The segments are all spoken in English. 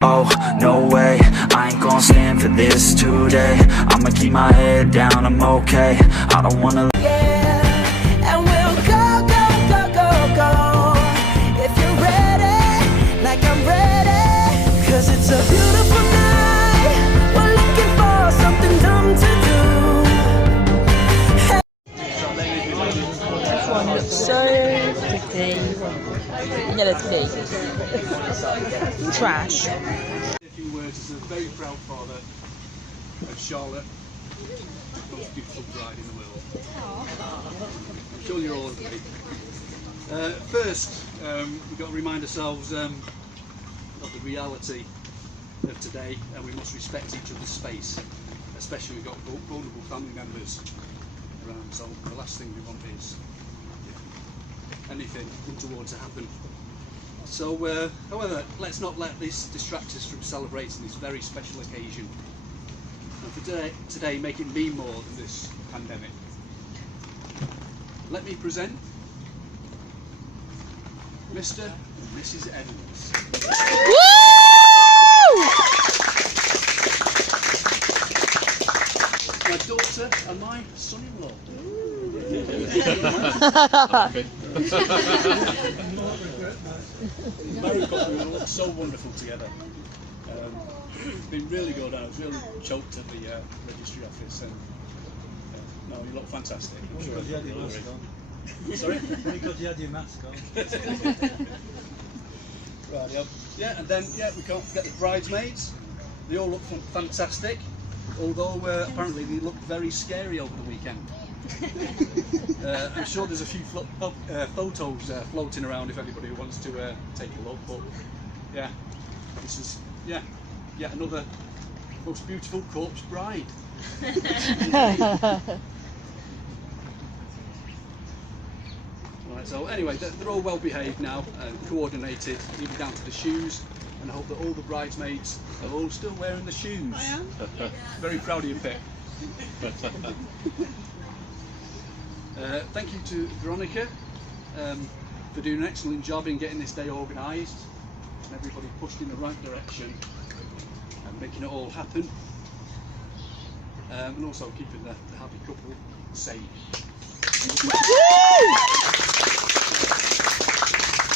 Oh, no way, I ain't gon' stand for this today. I'ma keep my head down, I'm okay. I don't wanna. Yeah, and we'll go, go, go, go, go. If you're ready, like I'm ready. 'Cause it's a beautiful night. We're looking for something dumb to do. Everyone looks so pretty. Yeah, that's pretty. Trash. A few words as a very proud father of Charlotte, the most beautiful bride in the world. I'm sure you're all agree. First, we've got to remind ourselves of the reality of today, and we must respect each other's space, especially we've got vulnerable family members around. So the last thing we want is anything untoward to happen. So, however, let's not let this distract us from celebrating this very special occasion. And for today, make it mean more than this pandemic. Let me present Mr. and Mrs. Evans. My daughter and my son-in-law. Married couple who look so wonderful together. It's been really good. I was really choked at the registry office, and no, you look fantastic. I'm sure you had your mask on. Sorry? Because you had your mask on. Right, yeah, and then we can't forget the bridesmaids. They all look fantastic, although apparently they looked very scary over the weekend. I'm sure there's a few photos floating around if anybody wants to take a look. But yeah, this is yet another most beautiful corpse bride. Right, so anyway, they're all well behaved now and coordinated, even down to the shoes. And I hope that all the bridesmaids are all still wearing the shoes. I am. Very proud of you, Pip. Thank you to Veronica for doing an excellent job in getting this day organised and everybody pushed in the right direction and making it all happen, and also keeping the happy couple safe.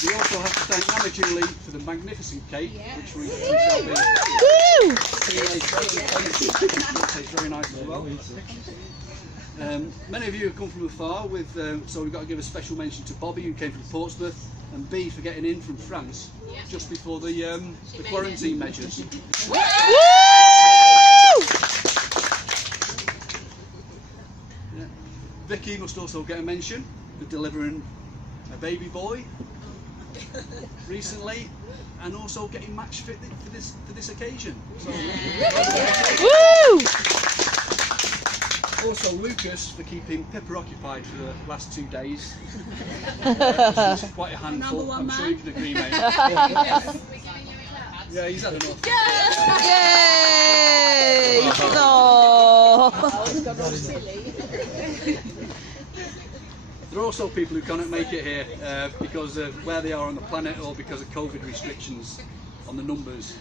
We also have to thank Anna Julie for the magnificent cake, which we shall be tastes very nice as well. Many of you have come from afar, so we've got to give a special mention to Bobby, who came from Portsmouth, and B for getting in from France just before the quarantine measures. Yeah. Vicky must also get a mention for delivering a baby boy recently, and also getting match fit for this occasion. So, also Lucas for keeping Pippa occupied for the last 2 days. Which is quite a handful. I'm sure you can agree, mate. Yeah, he's had enough. Yay! No. There are also people who cannot make it here because of where they are on the planet or because of COVID restrictions on the numbers.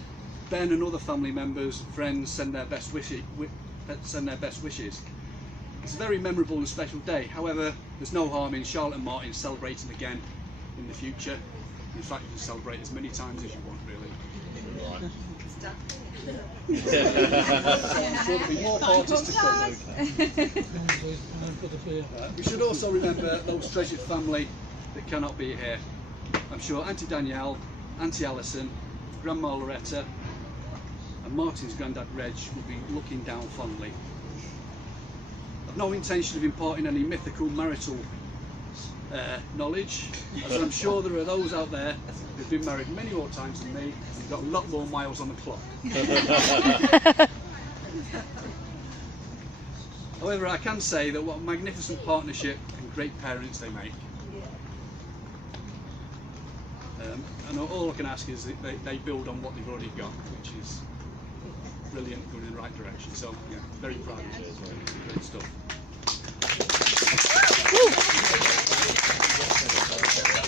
Ben and other family members and friends send their best wishes. It's a very memorable and special day. However, there's no harm in Charlotte and Martin celebrating again in the future. In fact, you can celebrate as many times as you want, really. I'm sure there'll be more parties to come. We should also remember those treasured family that cannot be here. I'm sure Auntie Danielle, Auntie Alison, Grandma Loretta and Martin's granddad Reg will be looking down fondly. I've no intention of imparting any mythical marital knowledge, as I'm sure there are those out there who've been married many more times than me and got a lot more miles on the clock. However, I can say that what a magnificent partnership and great parents they make. And all I can ask is that they build on what they've already got, which is brilliant, going in the right direction. So, yeah, very proud of you. Great stuff.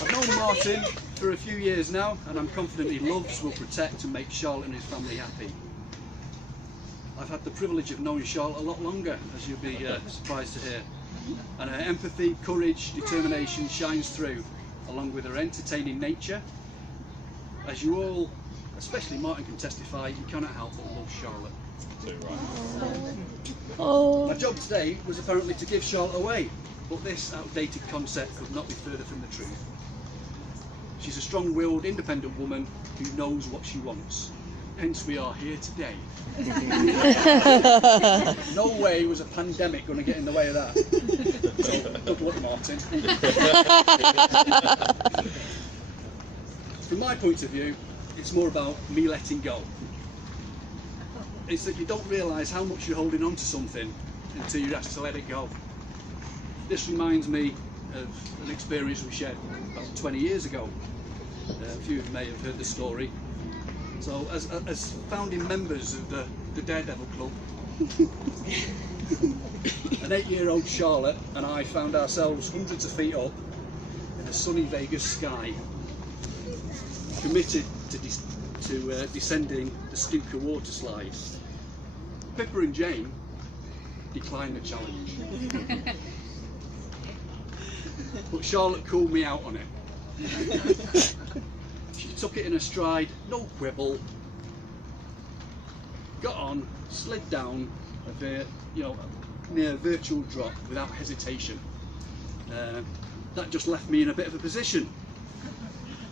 I've known Martin for a few years now, and I'm confident he loves, will protect and make Charlotte and his family happy. I've had the privilege of knowing Charlotte a lot longer, as you'll be surprised to hear. And her empathy, courage, determination shines through, along with her entertaining nature. As you all, especially Martin, can testify, you cannot help but love Charlotte. Oh. My job today was apparently to give Charlotte away, but this outdated concept could not be further from the truth. She's a strong-willed, independent woman who knows what she wants. Hence we are here today. No way was a pandemic going to get in the way of that. So, good luck, Martin. From my point of view, it's more about me letting go. It's that you don't realise how much you're holding on to something until you're asked to let it go. This reminds me of an experience we shared about 20 years ago. A few of you may have heard the story. So, as founding members of the Daredevil Club, an 8-year-old Charlotte and I found ourselves hundreds of feet up in a sunny Vegas sky, committed to descending the Stuka water slide. Pippa and Jane declined the challenge, but Charlotte called me out on it. She took it in a stride, no quibble, got on, slid down a near virtual drop without hesitation. That just left me in a bit of a position,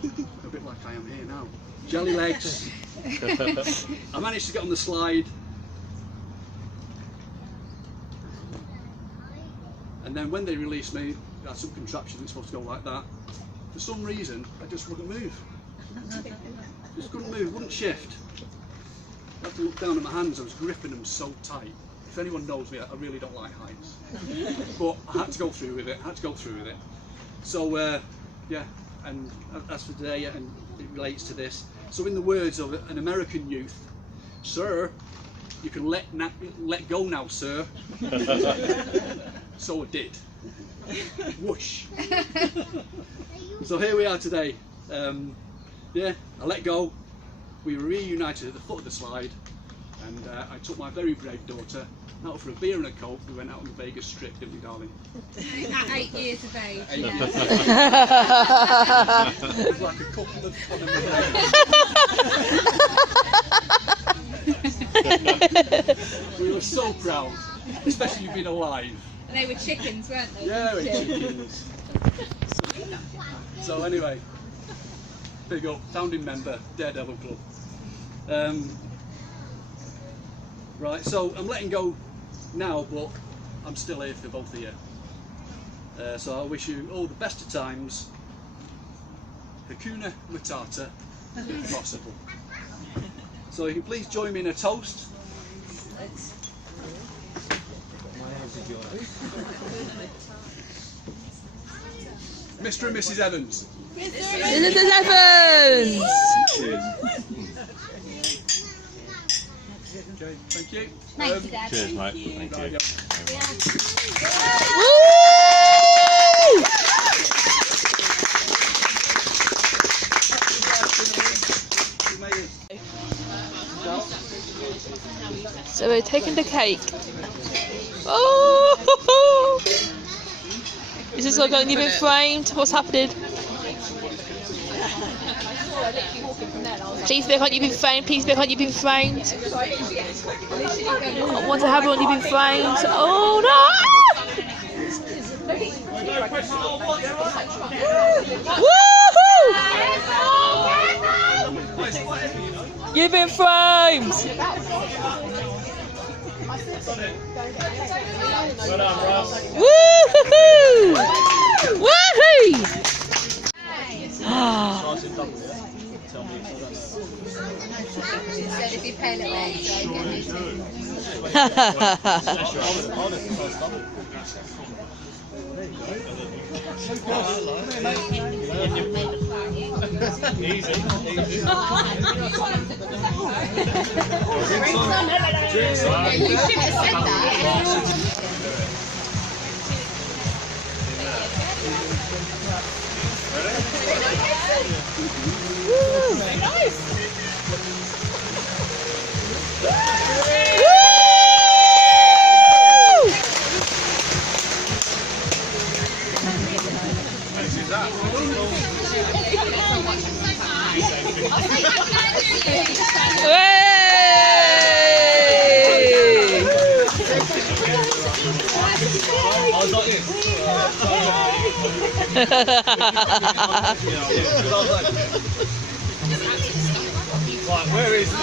a bit like I am here now. Jelly legs. I managed to get on the slide, and then when they released me, I had some contraption that's supposed to go like that. For some reason, I just wouldn't move. Just couldn't move, wouldn't shift. I had to look down at my hands, I was gripping them so tight. If anyone knows me, I really don't like heights. But I had to go through with it, So, yeah, and as for today, and it relates to this. So in the words of an American youth, "Sir, you can let go now, sir." So I did. Whoosh. So here we are today. Yeah, I let go. We were reunited at the foot of the slide, and I took my very brave daughter out for a beer and a coke. We went out on the Vegas Strip, didn't we, darling? At 8 years of age, It was like a couple of We were so proud, especially you being alive. And they were chickens, weren't they? Yeah, we were chickens. So anyway, big up, founding member, Daredevil Club. Right, so I'm letting go now, but I'm still here for both of you. So I wish you all the best of times. Hakuna Matata, if possible. So you can please join me in a toast. Mr. and Mrs. Evans. Mrs. Evans! Okay, thank you. Thank you, Dad. Cheers, mate. Thank you. Woo! So we're taking the cake. Oh! Is this all going to be framed? What's happening? Please be on, you've been framed. Please be on, you've been framed. I want to have one, you've been framed. Oh no! Woohoo! You've been framed. Woohoo! Woohoo! Said if you pay a little extra, get me Easy. You should have said that. Right, where is the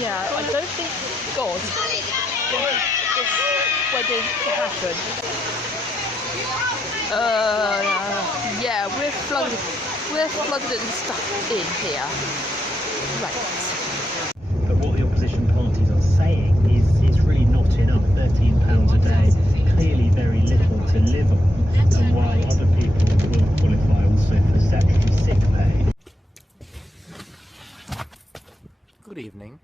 Yeah, I don't think God wanted this wedding to happen. Yeah, we're flooded and stuck in here. Right. But what the opposition parties are saying is it's really not enough. £13 a day, clearly very little to live on, and while other people will qualify also for statutory sick pay. Good evening.